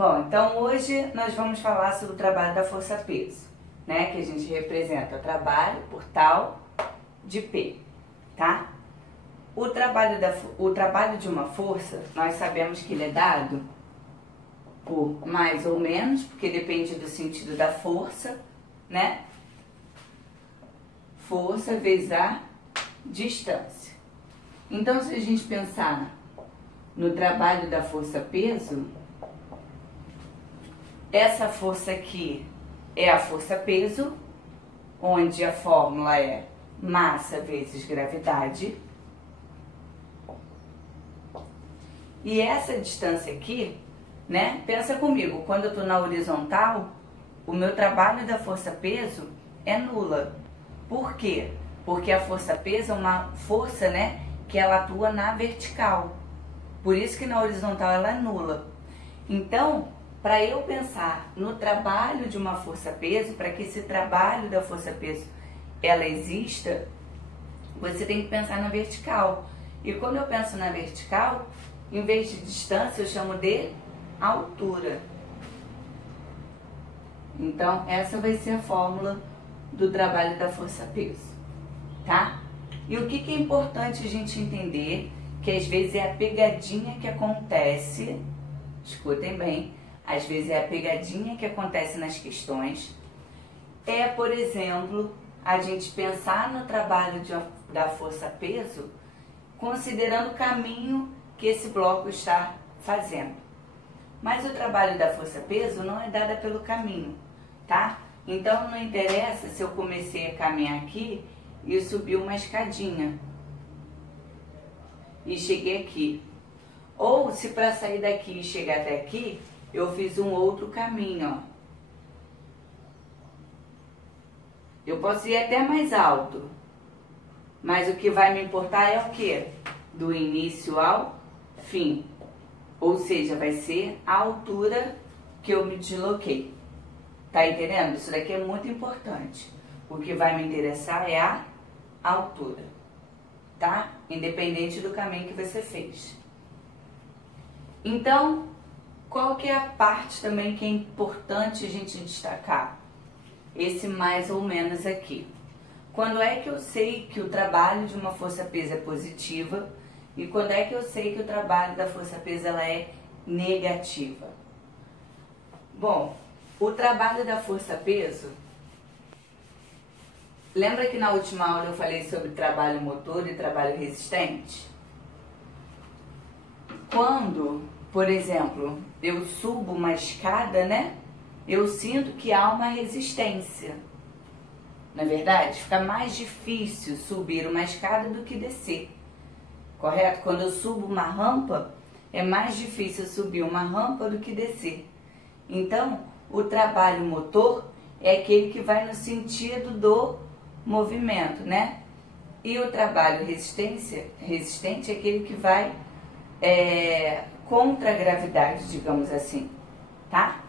Bom, então hoje nós vamos falar sobre o trabalho da força-peso, né? Que a gente representa o trabalho por tal de P, tá? O trabalho de uma força, nós sabemos que ele é dado por mais ou menos, porque depende do sentido da força, né? Força vezes a distância. Então, se a gente pensar no trabalho da força-peso, essa força aqui é a força-peso, onde a fórmula é massa vezes gravidade. E essa distância aqui, né? Pensa comigo, quando eu estou na horizontal, o meu trabalho da força-peso é nula. Por quê? Porque a força-peso é uma força, né, que ela atua na vertical. Por isso que na horizontal ela é nula. Então, para eu pensar no trabalho de uma força-peso, para que esse trabalho da força-peso ela exista, você tem que pensar na vertical. E quando eu penso na vertical, em vez de distância, eu chamo de altura. Então, essa vai ser a fórmula do trabalho da força-peso, tá? E o que é importante a gente entender, que às vezes é a pegadinha que acontece, escutem bem, às vezes é a pegadinha que acontece nas questões, é, por exemplo, a gente pensar no trabalho da força-peso, considerando o caminho que esse bloco está fazendo. Mas o trabalho da força-peso não é dada pelo caminho, tá? Então não interessa se eu comecei a caminhar aqui e subi uma escadinha e cheguei aqui. Ou se para sair daqui e chegar até aqui, eu fiz um outro caminho, ó. Eu posso ir até mais alto, mas o que vai me importar é o quê? Do início ao fim. Ou seja, vai ser a altura que eu me desloquei. Tá entendendo? Isso daqui é muito importante. O que vai me interessar é a altura, tá? Independente do caminho que você fez. Então, qual que é a parte também que é importante a gente destacar? Esse mais ou menos aqui. Quando é que eu sei que o trabalho de uma força-peso é positiva e quando é que eu sei que o trabalho da força-peso ela é negativa? Bom, o trabalho da força-peso, lembra que na última aula eu falei sobre trabalho motor e trabalho resistente? Quando, por exemplo, eu subo uma escada, né? Eu sinto que há uma resistência. Na verdade, fica mais difícil subir uma escada do que descer. Correto? Quando eu subo uma rampa, é mais difícil subir uma rampa do que descer. Então, o trabalho motor é aquele que vai no sentido do movimento, né? E o trabalho resistente é aquele que vai contra a gravidade, digamos assim, tá?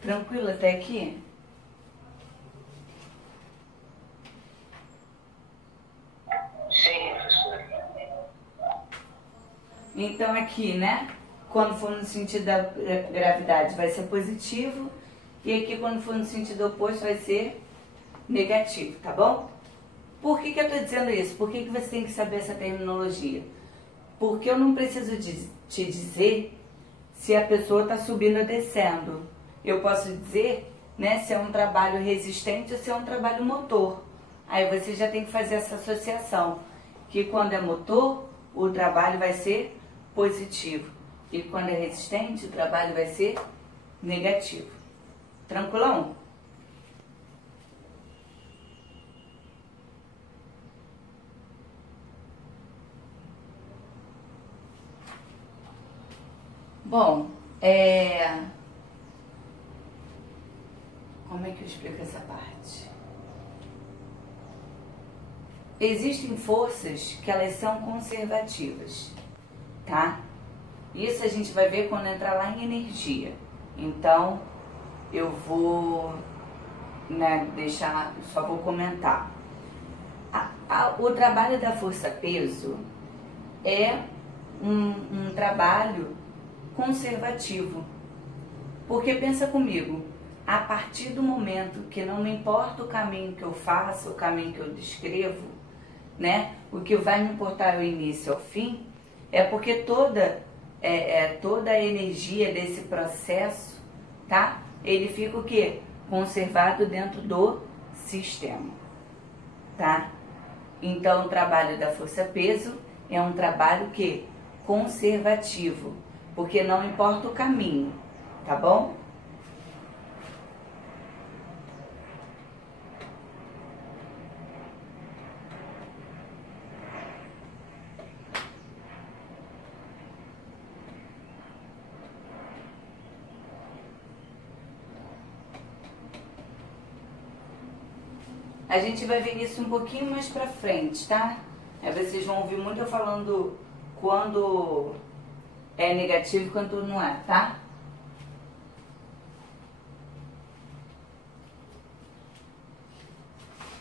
Tranquilo até aqui? Sim, professor. Então aqui, né? Quando for no sentido da gravidade vai ser positivo e aqui quando for no sentido oposto vai ser negativo, tá bom? Por que eu estou dizendo isso? Por que você tem que saber essa terminologia? Porque eu não preciso te dizer se a pessoa está subindo ou descendo. Eu posso dizer, né, se é um trabalho resistente ou se é um trabalho motor. Aí você já tem que fazer essa associação, que quando é motor, o trabalho vai ser positivo. E quando é resistente, o trabalho vai ser negativo. Tranquilão? Bom, como é que eu explico essa parte? Existem forças que elas são conservativas, tá? Isso a gente vai ver quando entrar lá em energia. Então, eu vou, né, deixar, só vou comentar. O trabalho da força-peso é um trabalho conservativo. Porque pensa comigo, a partir do momento que não me importa o caminho que eu faço, o caminho que eu descrevo, né? O que vai me importar é o início ao fim, é porque toda a energia desse processo, tá? Ele fica o quê? Conservado dentro do sistema, tá? Então, o trabalho da força-peso é um trabalho que conservativo, porque não importa o caminho, tá bom? A gente vai ver isso um pouquinho mais pra frente, tá? Aí vocês vão ouvir muito eu falando quando é negativo e quando não é, tá?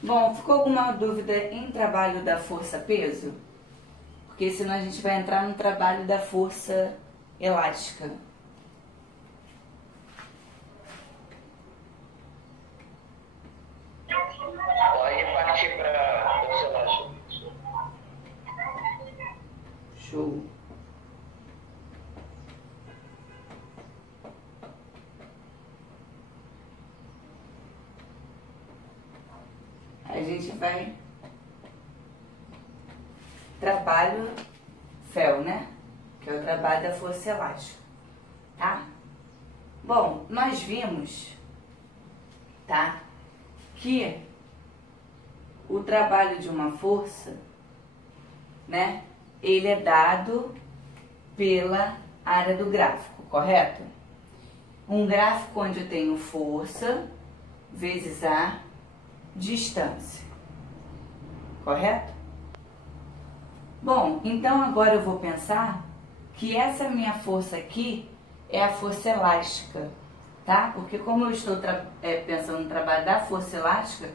Bom, ficou alguma dúvida em trabalho da força-peso? Porque senão a gente vai entrar no trabalho da força elástica. Pode partir para força elástica. Show. A gente vai trabalho FEL, né? Que é o trabalho da força elástica, tá? Bom, nós vimos, tá? Que o trabalho de uma força, né? Ele é dado pela área do gráfico, correto? Um gráfico onde eu tenho força vezes a distância, correto? Bom, então agora eu vou pensar que essa minha força aqui é a força elástica, tá? Porque como eu estou pensando no trabalho da força elástica,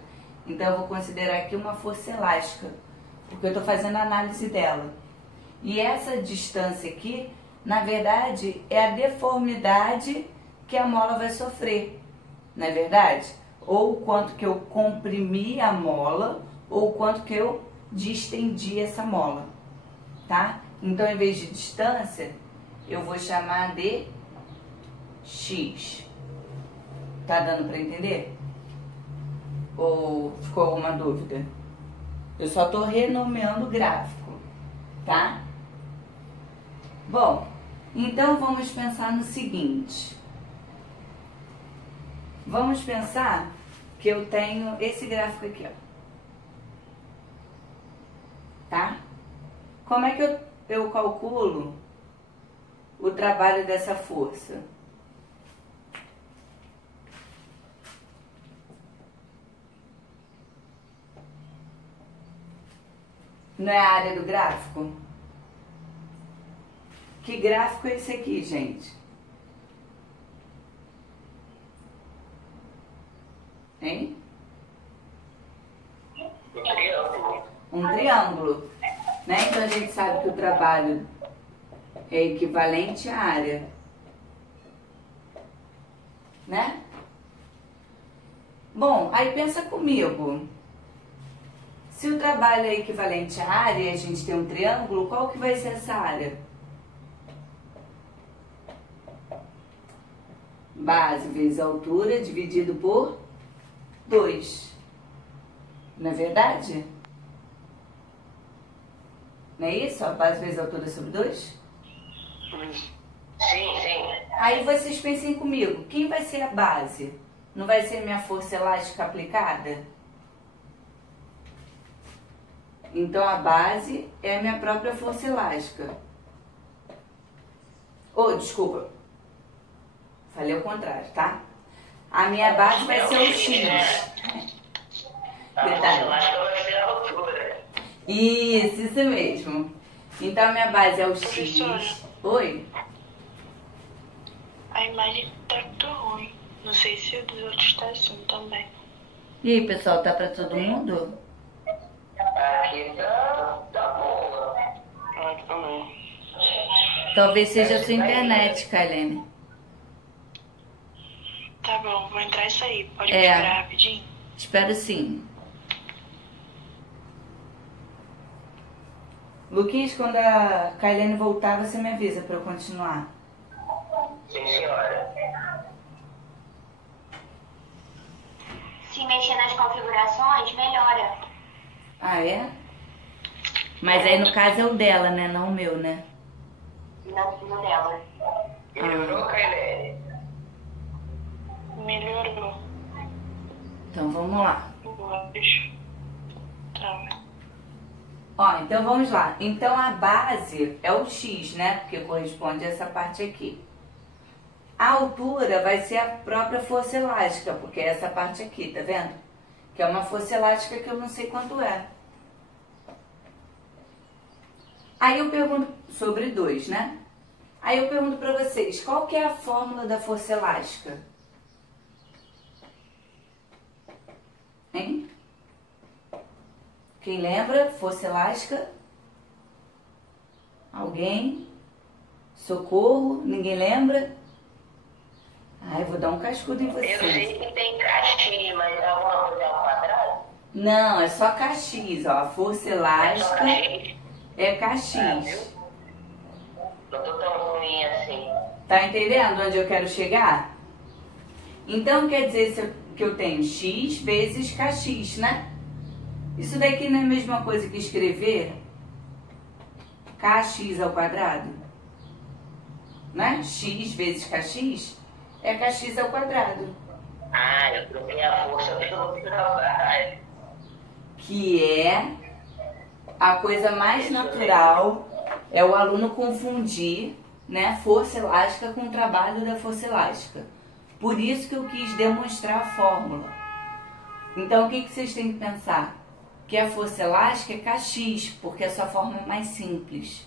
então eu vou considerar aqui uma força elástica, porque eu estou fazendo a análise dela. E essa distância aqui, na verdade, é a deformidade que a mola vai sofrer, não é verdade? Ou o quanto que eu comprimi a mola, ou o quanto que eu distendi essa mola, tá? Então, em vez de distância, eu vou chamar de X. Tá dando para entender? Ou ficou alguma dúvida? Eu só estou renomeando o gráfico, tá? Bom, então vamos pensar no seguinte. Vamos pensar que eu tenho esse gráfico aqui, ó. Tá? Como é que eu calculo o trabalho dessa força? Não é a área do gráfico? Que gráfico é esse aqui, gente? Hein? Um triângulo. Um triângulo, né? Então a gente sabe que o trabalho é equivalente à área, né? Bom, aí pensa comigo. Se o trabalho é equivalente à área e a gente tem um triângulo, qual que vai ser essa área? Base vezes altura dividido por 2. Não é verdade? Não é isso? A base vezes altura sobre 2? Sim, sim. Aí vocês pensem comigo, quem vai ser a base? Não vai ser minha força elástica aplicada? Então a base é a minha própria força elástica. Oh, desculpa. Falei ao contrário, tá? A minha base vai ser o X. A força elástica vai ser a altura. Isso mesmo. Então a minha base é o X. Professora. Oi? A imagem tá muito ruim. Não sei se o dos outros tá assim também. E aí, pessoal, tá pra todo mundo? Aqui tá boa. Aqui também. Talvez seja a sua internet, Kailene. Tá bom, vou entrar e sair. Pode É. me esperar rapidinho? Espero sim. Luquinhas, quando a Kailene voltar, você me avisa pra eu continuar. Sim, senhora. Se mexer nas configurações, melhora. Ah, é? Mas aí no caso é o dela, né? Não o meu, né? No dela. Melhorou, Kailene? Melhorou. Então vamos lá. Deixa. Tá. Ó, então vamos lá. Então a base é o X, né? Porque corresponde a essa parte aqui. A altura vai ser a própria força elástica, porque é essa parte aqui, tá vendo? Que é uma força elástica que eu não sei quanto é. Aí eu pergunto sobre 2, né? Aí eu pergunto pra vocês, qual que é a fórmula da força elástica? Hein? Quem lembra? Força elástica? Alguém? Socorro? Ninguém lembra? Ai, vou dar um cascudo em Eu sei vocês. que tem caixinha, mas é alguma coisa ao quadrado? Não, é só KX, ó. A força É só elástica caixinha? é Ah, KX. viu? Não tô tão ruim assim. Tá entendendo onde eu quero chegar? Então quer dizer que eu tenho X vezes KX, né? Isso daqui não é a mesma coisa que escrever KX ao quadrado? Né? X vezes KX é KX ao quadrado. Ah, eu troquei a força pelo trabalho. Que é a coisa mais natural, é o aluno confundir, né, força elástica com o trabalho da força elástica. Por isso que eu quis demonstrar a fórmula. Então o que vocês têm que pensar? Que a força elástica é KX, porque é a sua forma mais simples.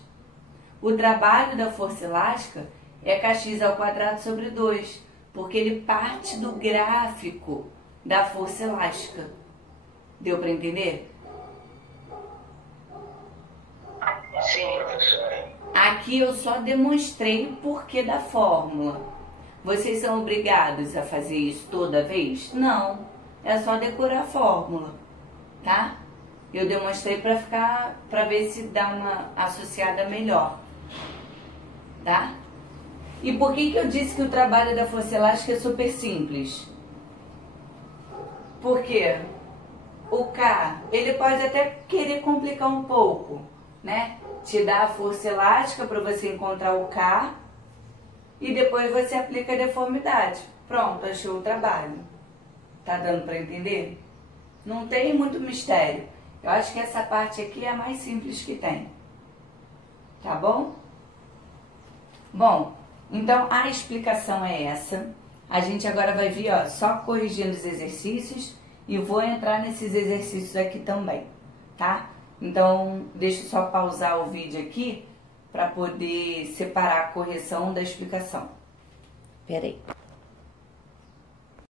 O trabalho da força elástica é KX ao quadrado sobre 2, porque ele parte do gráfico da força elástica. Deu para entender? Sim, professora. Aqui eu só demonstrei o porquê da fórmula. Vocês são obrigados a fazer isso toda vez? Não. É só decorar a fórmula, tá? Eu demonstrei para ver se dá uma associada melhor, tá? E por que eu disse que o trabalho da força elástica é super simples? Porque o K, ele pode até querer complicar um pouco, né? Te dá a força elástica para você encontrar o K e depois você aplica a deformidade. Pronto, achou o trabalho. Tá dando para entender? Não tem muito mistério. Eu acho que essa parte aqui é a mais simples que tem. Tá bom? Bom, então a explicação é essa. A gente agora vai vir, ó, só corrigindo os exercícios e vou entrar nesses exercícios aqui também, tá? Então, deixa eu só pausar o vídeo aqui para poder separar a correção da explicação. Pera aí.